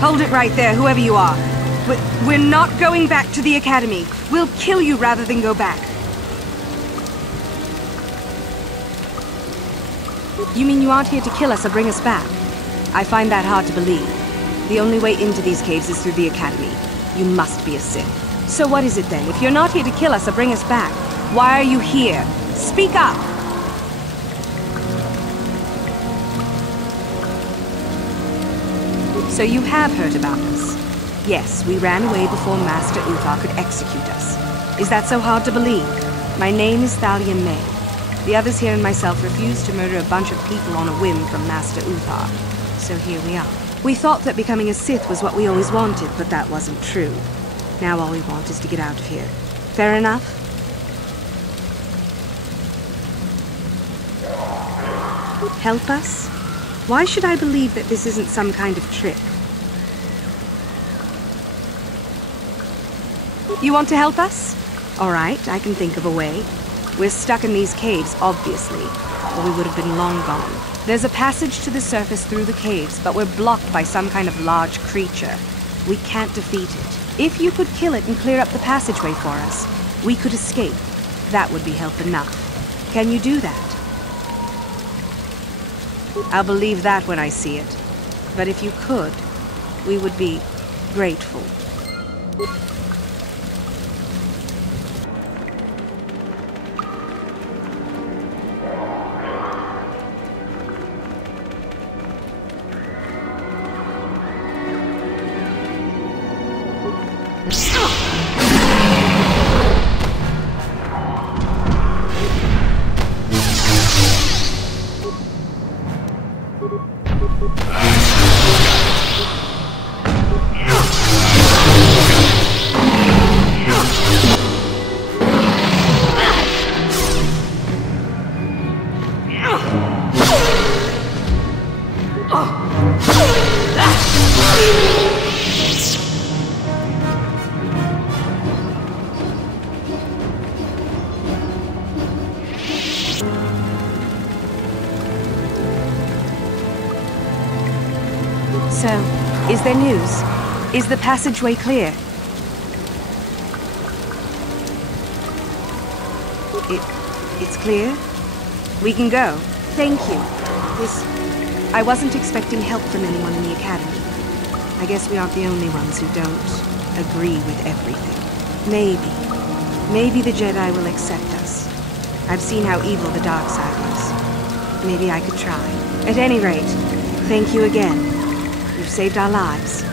Hold it right there, whoever you are. We're not going back to the Academy. We'll kill you rather than go back. You mean you aren't here to kill us or bring us back? I find that hard to believe. The only way into these caves is through the Academy. You must be a Sith. So what is it then? If you're not here to kill us or bring us back, why are you here? Speak up! So you have heard about us. Yes, we ran away before Master Uthar could execute us. Is that so hard to believe? My name is Thalia May. The others here and myself refused to murder a bunch of people on a whim from Master Uthar. So here we are. We thought that becoming a Sith was what we always wanted, but that wasn't true. Now all we want is to get out of here. Fair enough? Help us? Why should I believe that this isn't some kind of trick? You want to help us? All right, I can think of a way. We're stuck in these caves, obviously, or we would have been long gone. There's a passage to the surface through the caves, but we're blocked by some kind of large creature. We can't defeat it. If you could kill it and clear up the passageway for us, we could escape. That would be help enough. Can you do that? I'll believe that when I see it. But if you could, we would be grateful. So, is there news? Is the passageway clear? It's clear? We can go. Thank you. I wasn't expecting help from anyone in the Academy. I guess we aren't the only ones who don't agree with everything. Maybe the Jedi will accept us. I've seen how evil the dark side is. Maybe I could try. At any rate, thank you again. You've saved our lives.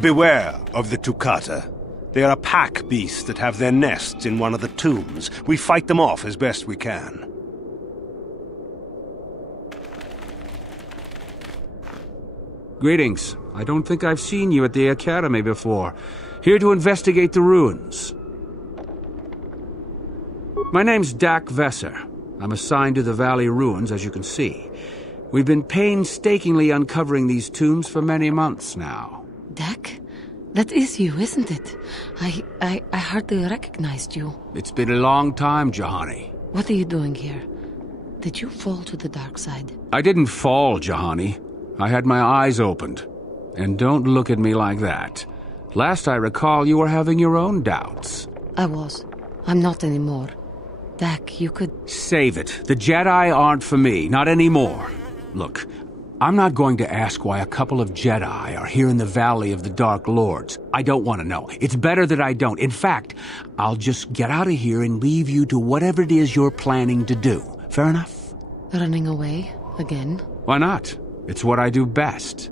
Beware of the Tukata. They are a pack beast that have their nests in one of the tombs. We fight them off as best we can. Greetings. I don't think I've seen you at the Academy before. Here to investigate the ruins. My name's Dak Vesser. I'm assigned to the Valley Ruins, as you can see. We've been painstakingly uncovering these tombs for many months now. Dak? That is you, isn't it? I hardly recognized you. It's been a long time, Jahani. What are you doing here? Did you fall to the dark side? I didn't fall, Jahani. I had my eyes opened. And don't look at me like that. Last I recall, you were having your own doubts. I was. I'm not anymore. Dak, you could... Save it. The Jedi aren't for me, not anymore. Look, I'm not going to ask why a couple of Jedi are here in the Valley of the Dark Lords. I don't want to know. It's better that I don't. In fact, I'll just get out of here and leave you to whatever it is you're planning to do. Fair enough? Running away? Again? Why not? It's what I do best.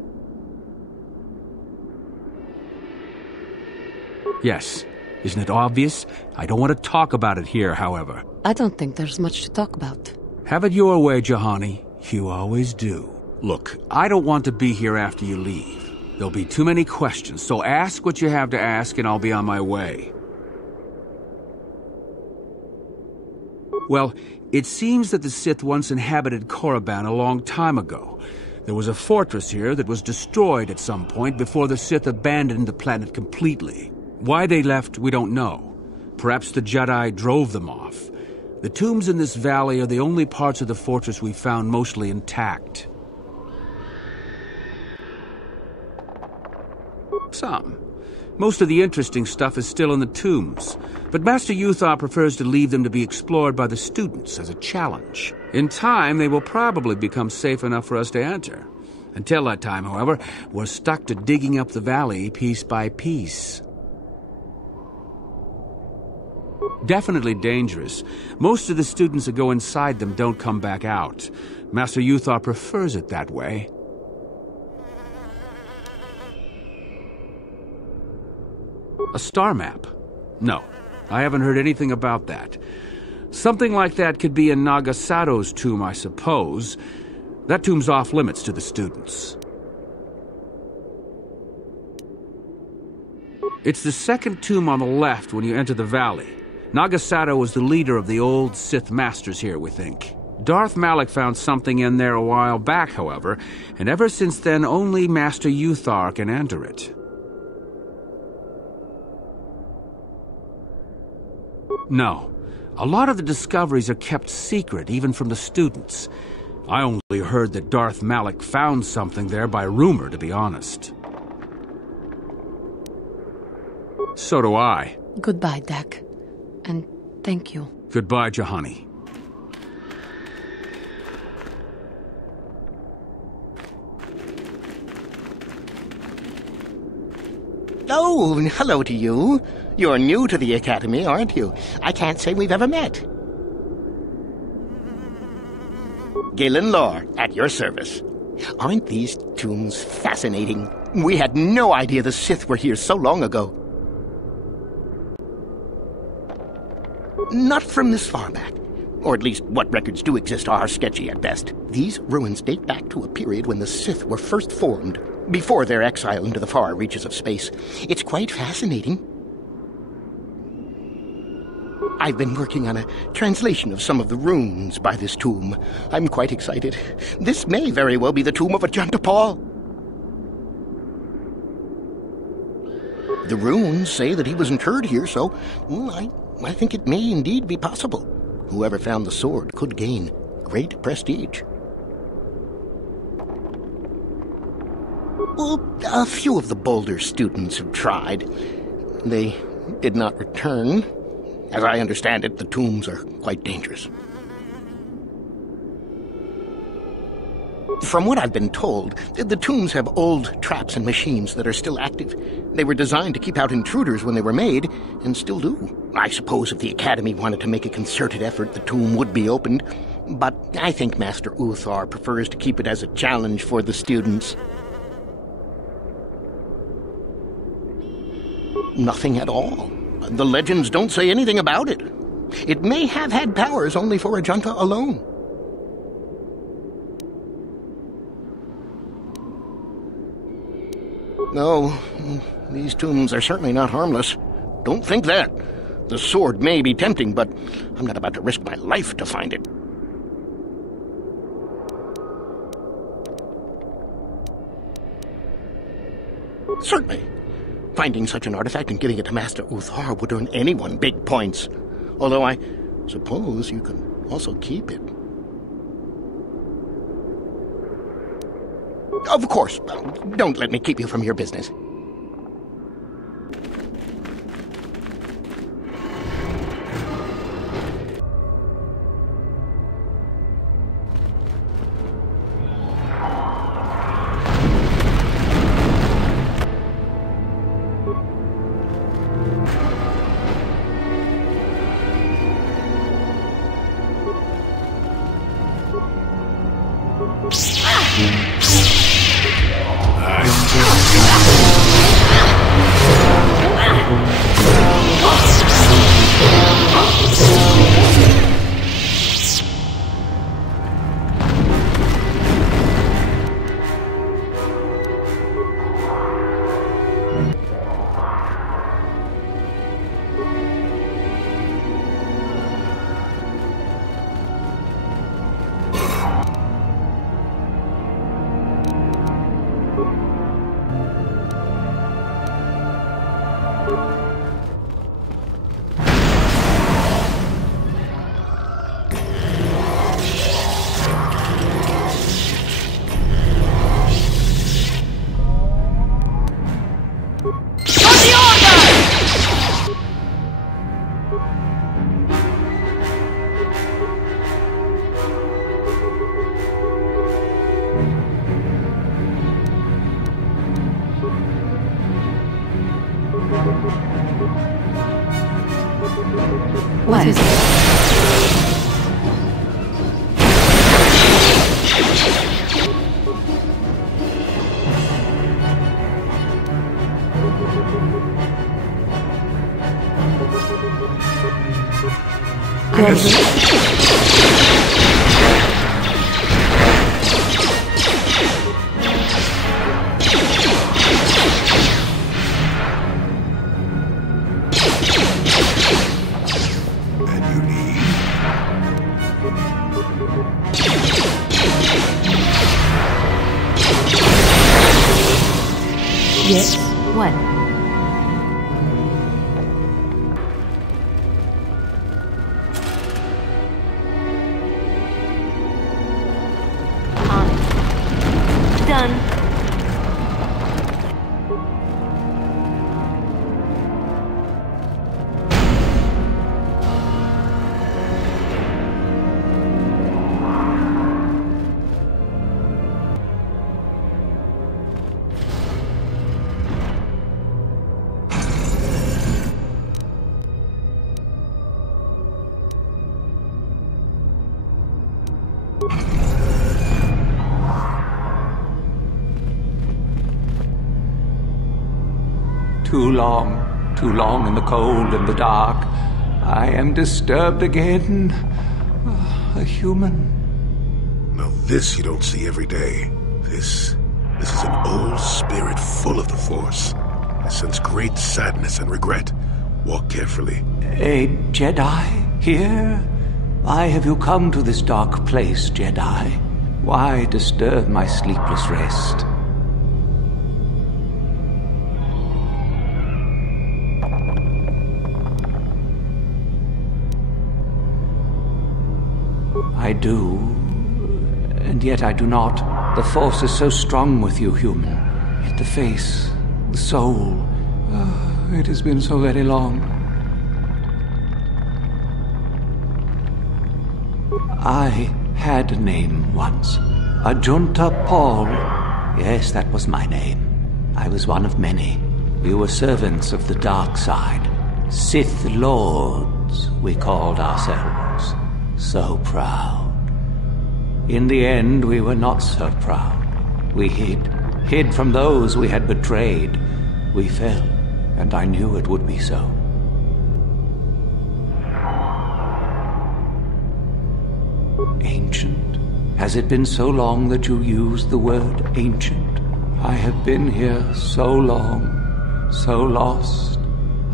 Yes. Isn't it obvious? I don't want to talk about it here, however. I don't think there's much to talk about. Have it your way, Juhani. You always do. Look, I don't want to be here after you leave. There'll be too many questions, so ask what you have to ask and I'll be on my way. Well, it seems that the Sith once inhabited Korriban a long time ago. There was a fortress here that was destroyed at some point before the Sith abandoned the planet completely. Why they left, we don't know. Perhaps the Jedi drove them off. The tombs in this valley are the only parts of the fortress we found mostly intact. Some. Most of the interesting stuff is still in the tombs, but Master Uthar prefers to leave them to be explored by the students as a challenge. In time, they will probably become safe enough for us to enter. Until that time, however, we're stuck to digging up the valley piece by piece. Definitely dangerous. Most of the students that go inside them don't come back out. Master Uthar prefers it that way. A star map? No, I haven't heard anything about that. Something like that could be in Nagasato's tomb, I suppose. That tomb's off limits to the students. It's the second tomb on the left when you enter the valley. Nagasato was the leader of the old Sith Masters here, we think. Darth Malak found something in there a while back, however, and ever since then only Master Uthar can enter it. No. A lot of the discoveries are kept secret, even from the students. I only heard that Darth Malak found something there by rumor, to be honest. So do I. Goodbye, Dak. And thank you. Goodbye, Juhani. Oh, hello to you. You're new to the Academy, aren't you? I can't say we've ever met. Galen Lore, at your service. Aren't these tombs fascinating? We had no idea the Sith were here so long ago. Not from this far back. Or at least what records do exist are sketchy at best. These ruins date back to a period when the Sith were first formed, before their exile into the far reaches of space. It's quite fascinating. I've been working on a translation of some of the runes by this tomb. I'm quite excited. This may very well be the tomb of Ajanta Paul. The runes say that he was interred here, so I think it may indeed be possible. Whoever found the sword could gain great prestige. Well, a few of the Boulder students have tried. They did not return. As I understand it, the tombs are quite dangerous. From what I've been told, the tombs have old traps and machines that are still active. They were designed to keep out intruders when they were made, and still do. I suppose if the Academy wanted to make a concerted effort, the tomb would be opened. But I think Master Uthar prefers to keep it as a challenge for the students. Nothing at all. The legends don't say anything about it. It may have had powers only for Ajanta alone. No, these tombs are certainly not harmless. Don't think that. The sword may be tempting, but I'm not about to risk my life to find it. Certainly. Finding such an artifact and giving it to Master Uthar would earn anyone big points. Although I suppose you can also keep it. Of course. Don't let me keep you from your business. What is it? Yes. What? Done. Too long in the cold and the dark. I am disturbed again. A human. Now this you don't see every day. This is an old spirit full of the Force. I sense great sadness and regret. Walk carefully. A Jedi here? Why have you come to this dark place, Jedi? Why disturb my sleepless rest? I do, and yet I do not. The Force is so strong with you, human. Yet the face, the soul, it has been so very long. I had a name once. Ajunta Paul. Yes, that was my name. I was one of many. We were servants of the dark side. Sith Lords, we called ourselves. So proud. In the end, we were not so proud. We hid from those we had betrayed. We fell, and I knew it would be so. Ancient? Has it been so long that you used the word ancient? I have been here so long, so lost.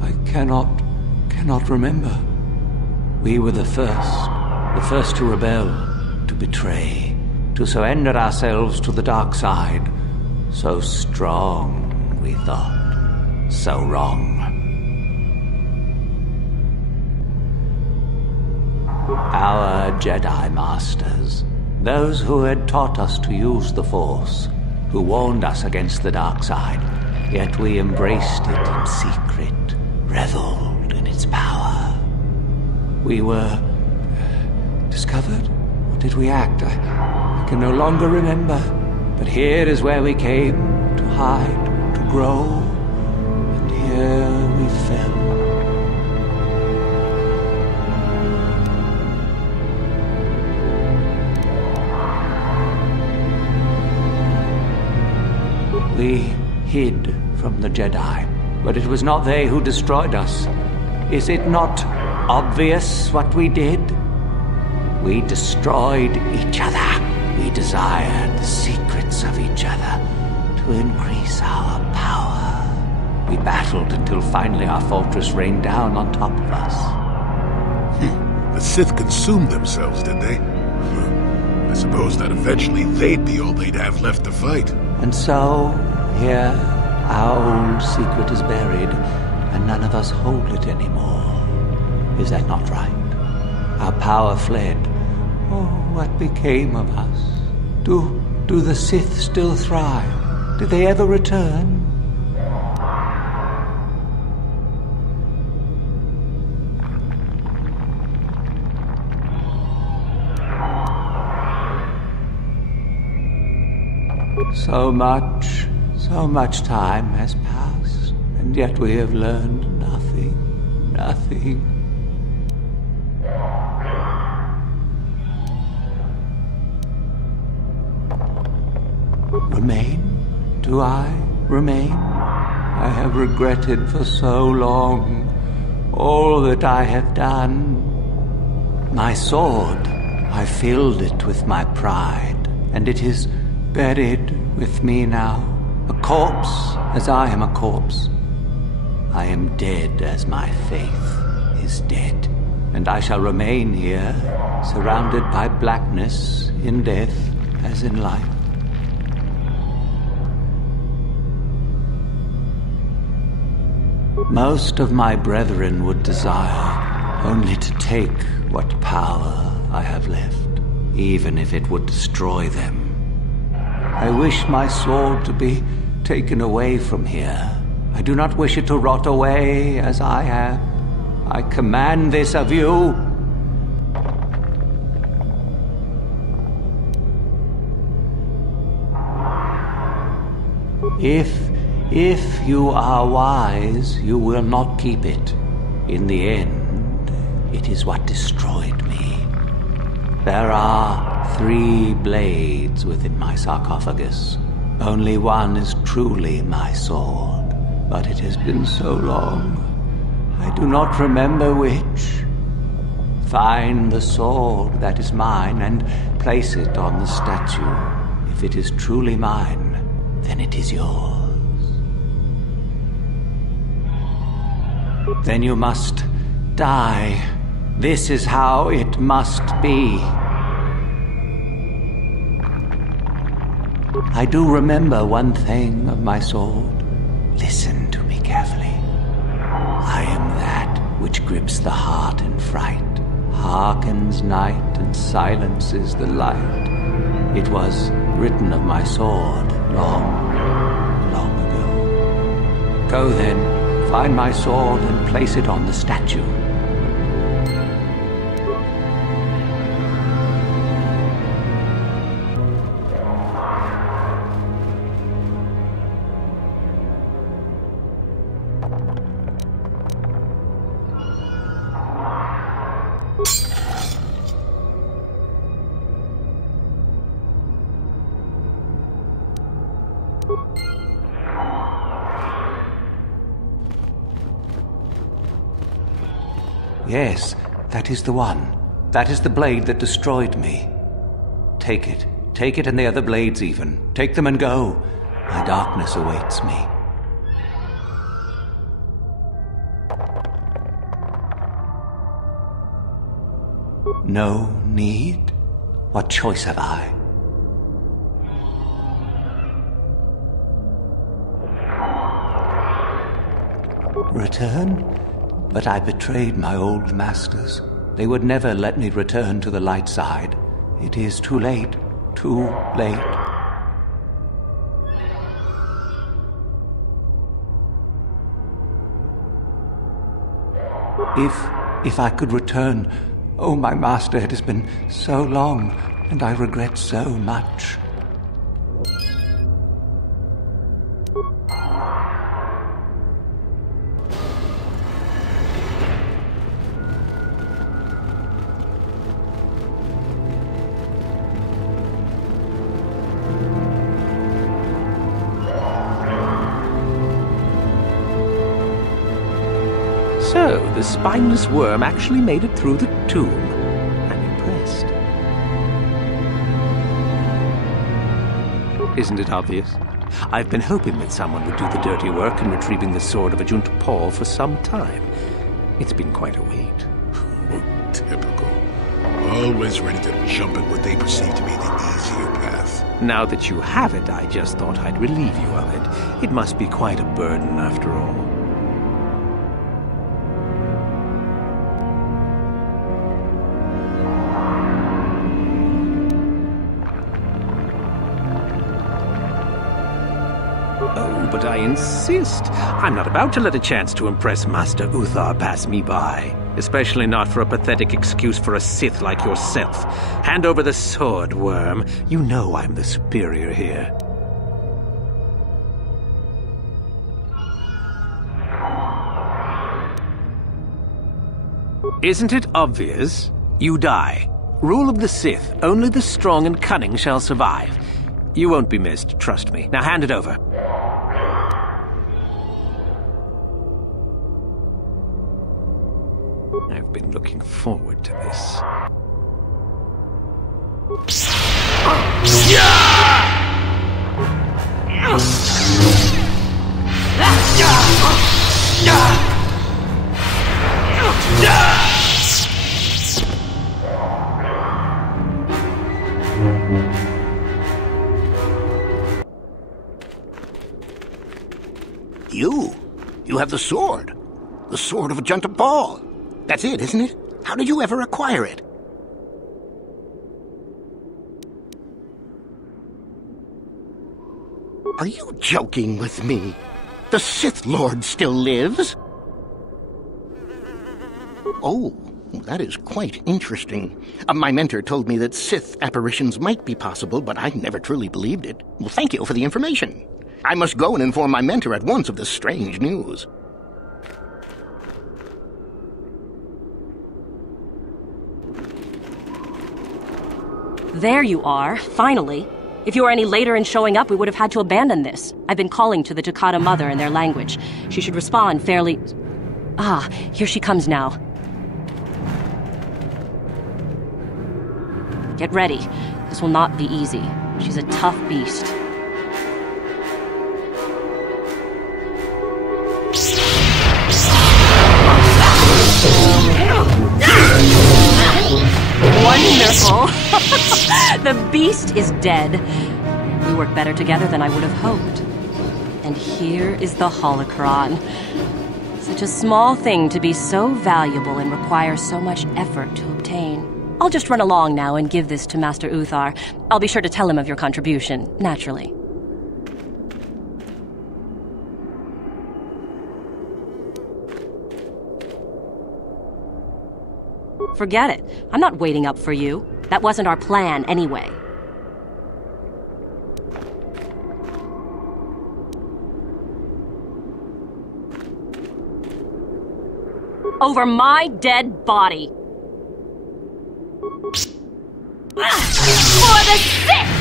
I cannot remember. We were the first to rebel, to betray, to surrender ourselves to the dark side. So strong, we thought, so wrong. Our Jedi Masters, those who had taught us to use the Force, who warned us against the dark side, yet we embraced it in secret, reveled in its power. We were discovered? Or did we act? I can no longer remember. But here is where we came, to hide, to grow, and here we fell. We hid from the Jedi, but it was not they who destroyed us. Is it not obvious what we did? We destroyed each other. We desired the secrets of each other to increase our power. We battled until finally our fortress rained down on top of us. The Sith consumed themselves, did they? I suppose that eventually they'd be all they'd have left to fight. And so, here, our old secret is buried, and none of us hold it anymore. Is that not right? Our power fled. Oh, what became of us? Do the Sith still thrive? Did they ever return? So much time has passed, and yet we have learned nothing. Do I remain? I have regretted for so long all that I have done. My sword, I filled it with my pride, and it is buried with me now, a corpse as I am a corpse. I am dead as my faith is dead, and I shall remain here, surrounded by blackness in death as in life. Most of my brethren would desire only to take what power I have left, even if it would destroy them. I wish my sword to be taken away from here. I do not wish it to rot away as I have. I command this of you. If you are wise, you will not keep it. In the end, it is what destroyed me. There are 3 blades within my sarcophagus. Only one is truly my sword, but it has been so long. I do not remember which. Find the sword that is mine and place it on the statue. If it is truly mine, then it is yours. Then you must die. This is how it must be. I do remember one thing of my sword. Listen to me carefully. I am that which grips the heart in fright, hearkens night and silences the light. It was written of my sword long, long ago. Go then, find my sword and place it on the statue. Yes, that is the one. That is the blade that destroyed me. Take it. Take it and the other blades even. Take them and go. My darkness awaits me. No need? What choice have I? Return? But I betrayed my old masters. They would never let me return to the light side. It is too late. Too late. If I could return... Oh, my master, it has been so long, and I regret so much. So, the spineless worm actually made it through the tomb. I'm impressed. Isn't it obvious? I've been hoping that someone would do the dirty work in retrieving the sword of Ajunta Paul for some time. It's been quite a wait. Typical. Always ready to jump at what they perceive to be the easier path. Now that you have it, I just thought I'd relieve you of it. It must be quite a burden after all. Oh, but I insist. I'm not about to let a chance to impress Master Uthar pass me by. Especially not for a pathetic excuse for a Sith like yourself. Hand over the sword, worm. You know I'm the superior here. Isn't it obvious? You die. Rule of the Sith. Only the strong and cunning shall survive. You won't be missed, trust me. Now hand it over. I've been looking forward to this. You have the sword. The sword of Junta Paul. That's it, isn't it? How did you ever acquire it? Are you joking with me? The Sith Lord still lives? Oh, that is quite interesting. My mentor told me that Sith apparitions might be possible, but I never truly believed it. Well, thank you for the information. I must go and inform my mentor at once of this strange news. There you are, finally. If you were any later in showing up, we would have had to abandon this. I've been calling to the Takata mother in their language. She should respond fairly... Ah, here she comes now. Get ready. This will not be easy. She's a tough beast. Wonderful! The beast is dead. We work better together than I would have hoped. And here is the holocron. Such a small thing to be so valuable and require so much effort to obtain. I'll just run along now and give this to Master Uthar. I'll be sure to tell him of your contribution, naturally. Forget it. I'm not waiting up for you. That wasn't our plan anyway. Over my dead body. For the Sith!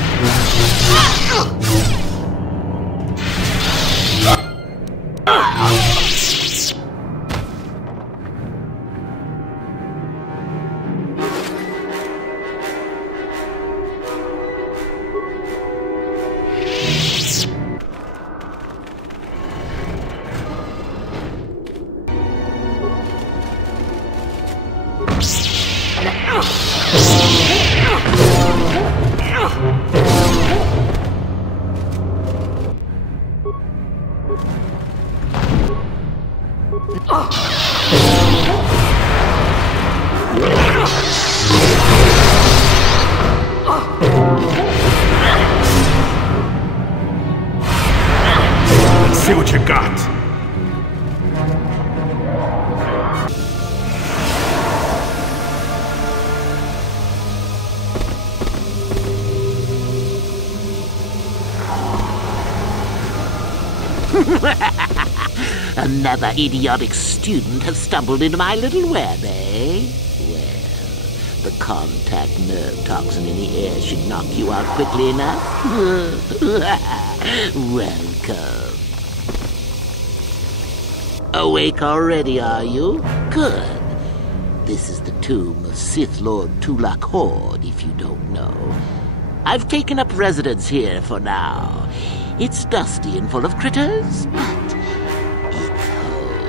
Let's see what you got. Another idiotic student has stumbled into my little web, eh? Well, the contact nerve toxin in the air should knock you out quickly enough. Welcome. Awake already, are you? Good. This is the tomb of Sith Lord Tulak Horde, if you don't know. I've taken up residence here for now. It's dusty and full of critters, but it's home.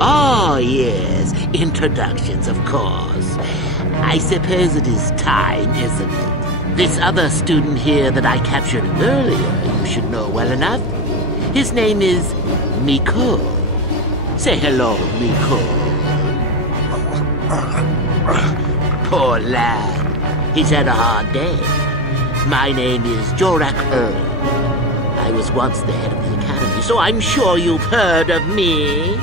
Oh, yes, introductions, of course. I suppose it is time, isn't it? This other student here that I captured earlier, you should know well enough. His name is Miko. Say hello, Miko. Poor lad. He's had a hard day. My name is Jorak Earl. I was once the head of the academy, so I'm sure you've heard of me.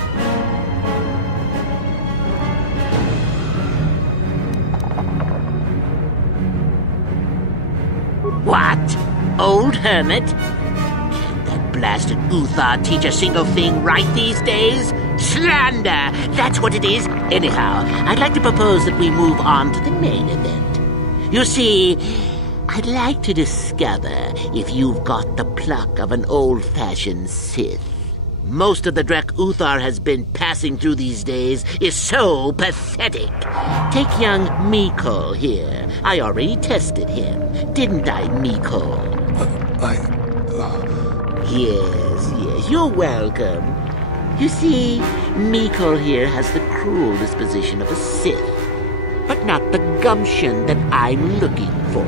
What? Old hermit? Can't that blasted Uthar teach a single thing right these days? Slander! That's what it is. Anyhow, I'd like to propose that we move on to the main event. You see, I'd like to discover if you've got the pluck of an old-fashioned Sith. most of the Drek Uthar has been passing through these days is so pathetic. Take young Mikol here. I already tested him, didn't I, Mikol? Yes, you're welcome. You see, Mikol here has the cruel disposition of a Sith, but not the gumption that I'm looking for.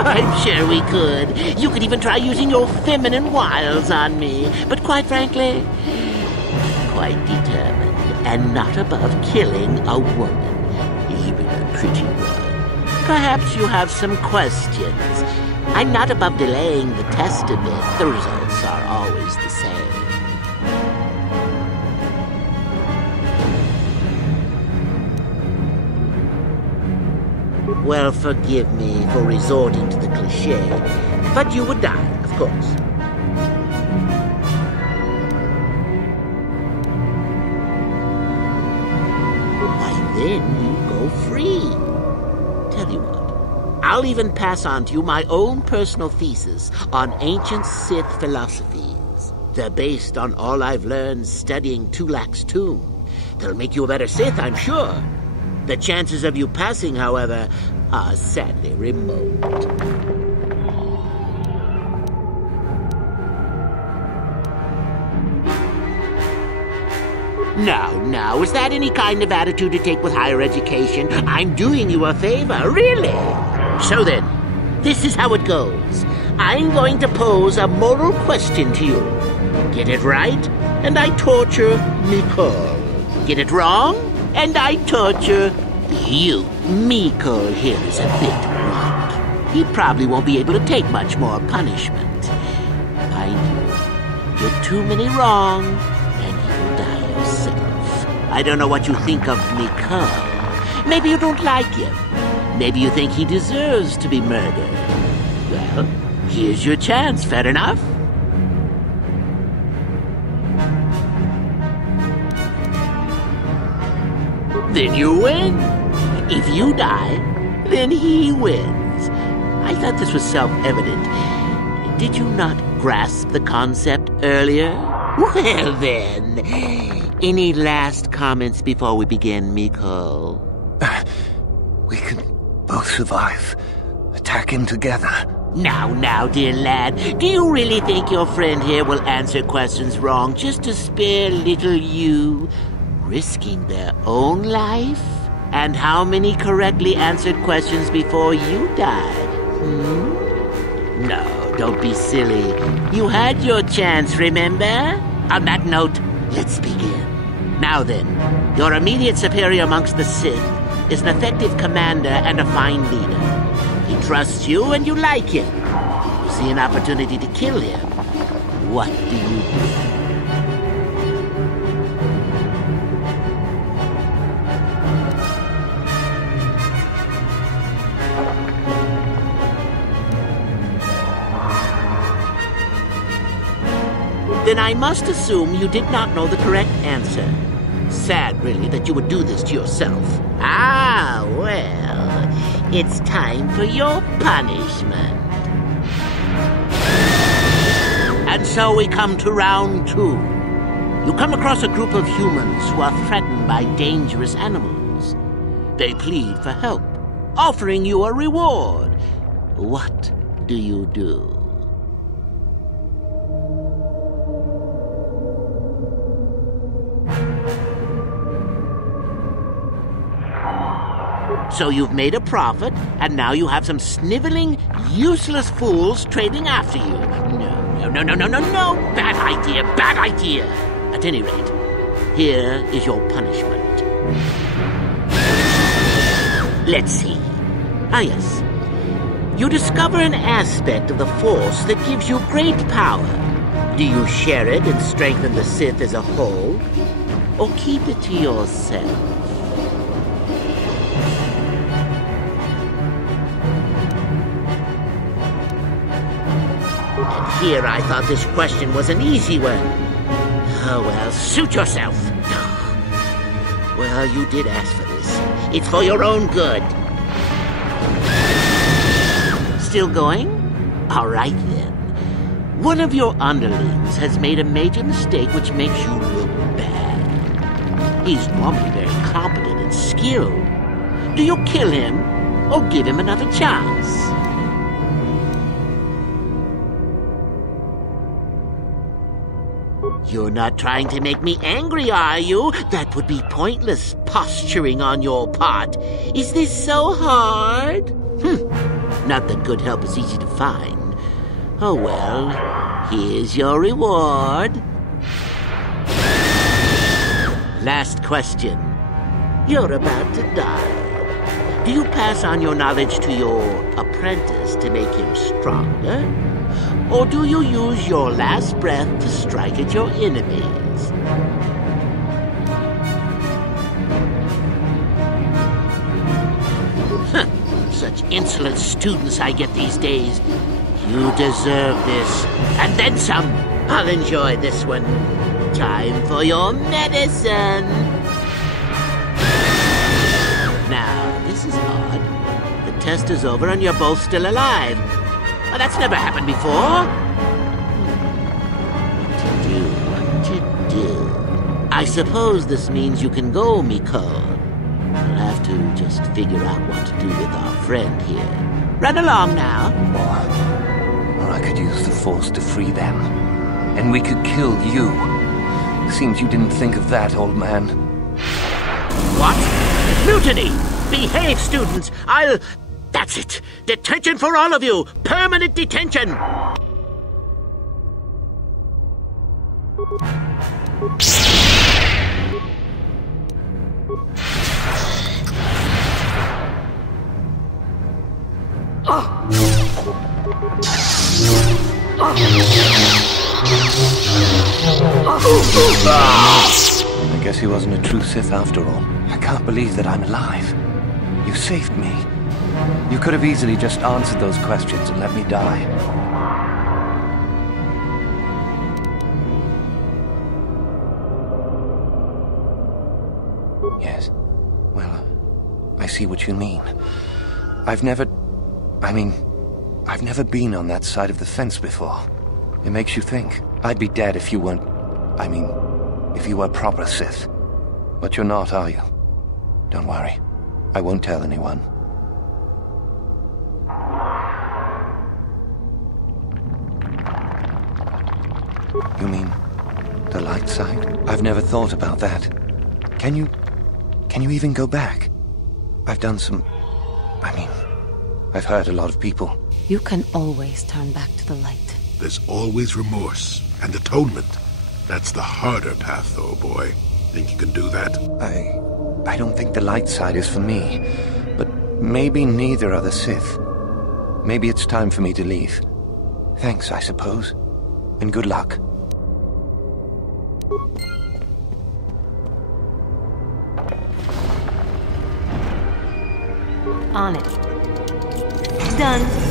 I'm sure we could. You could even try using your feminine wiles on me. But quite frankly, quite determined and not above killing a woman, even a pretty one. Perhaps you have some questions. I'm not above delaying the test a bit. The results are always the same. Well, forgive me for resorting to the cliché, but you would die, of course. Why, then you go free. Tell you what, I'll even pass on to you my own personal thesis on ancient Sith philosophies. They're based on all I've learned studying Tulak's tomb. They'll make you a better Sith, I'm sure. The chances of you passing, however, are sadly remote. Now, is that any kind of attitude to take with higher education? I'm doing you a favor, really. So then, this is how it goes. I'm going to pose a moral question to you. Get it right, and I torture Mikol. Get it wrong, and I torture you. Mikol here is a bit weak. He probably won't be able to take much more punishment. I do. Get too many wrong, and you'll die yourself. I don't know what you think of Mikol. Maybe you don't like him. Maybe you think he deserves to be murdered. Well, here's your chance, fair enough? Then you win. If you die, then he wins. I thought this was self-evident. Did you not grasp the concept earlier? Well then, any last comments before we begin, Mikol? We can both survive. Attack him together. Now, dear lad, do you really think your friend here will answer questions wrong just to spare little you, risking their own life? And how many correctly answered questions before you died? No, don't be silly. You had your chance, remember? On that note, let's begin. Now then, your immediate superior amongst the Sith is an effective commander and a fine leader. He trusts you and you like him. You see an opportunity to kill him. What do you do? Then I must assume you did not know the correct answer. Sad, really, that you would do this to yourself. Ah, well, it's time for your punishment. And so we come to round 2. You come across a group of humans who are threatened by dangerous animals. They plead for help, offering you a reward. What do you do? So you've made a profit, and now you have some sniveling, useless fools trading after you. No. Bad idea. At any rate, here is your punishment. Let's see. Ah, yes. You discover an aspect of the Force that gives you great power. Do you share it and strengthen the Sith as a whole, or keep it to yourself? Here I thought this question was an easy one. Oh, well, suit yourself. Well, you did ask for this. It's for your own good. Still going? All right, then. One of your underlings has made a major mistake which makes you look bad. He's normally very competent and skilled. Do you kill him or give him another chance? You're not trying to make me angry, are you? That would be pointless posturing on your part. Is this so hard? Not that good help is easy to find. Oh well, here's your reward. Last question. You're about to die. Do you pass on your knowledge to your apprentice to make him stronger? Or do you use your last breath to strike at your enemies? Such insolent students I get these days. You deserve this. And then some. I'll enjoy this one. Time for your medicine. Now, this is odd. The test is over and you're both still alive. Well, that's never happened before. What to do? I suppose this means you can go, Miko. We'll have to just figure out what to do with our friend here. Run along now. Or I could use the Force to free them. And we could kill you. Seems you didn't think of that, old man. What? Mutiny! Behave, students! That's it! Detention for all of you! Permanent detention! I guess he wasn't a true Sith after all. I can't believe that I'm alive. You saved me. You could have easily just answered those questions and let me die. Yes. Well, I see what you mean. I've never been on that side of the fence before. It makes you think. I'd be dead if you weren't... if you were proper Sith. But you're not, are you? Don't worry. I won't tell anyone. You mean the light side? I've never thought about that. Can you even go back? I've done some... I've hurt a lot of people. You can always turn back to the light. There's always remorse and atonement. That's the harder path, though, boy. Think you can do that? I don't think the light side is for me. But maybe neither are the Sith. Maybe it's time for me to leave. Thanks, I suppose. And good luck. On it. Done.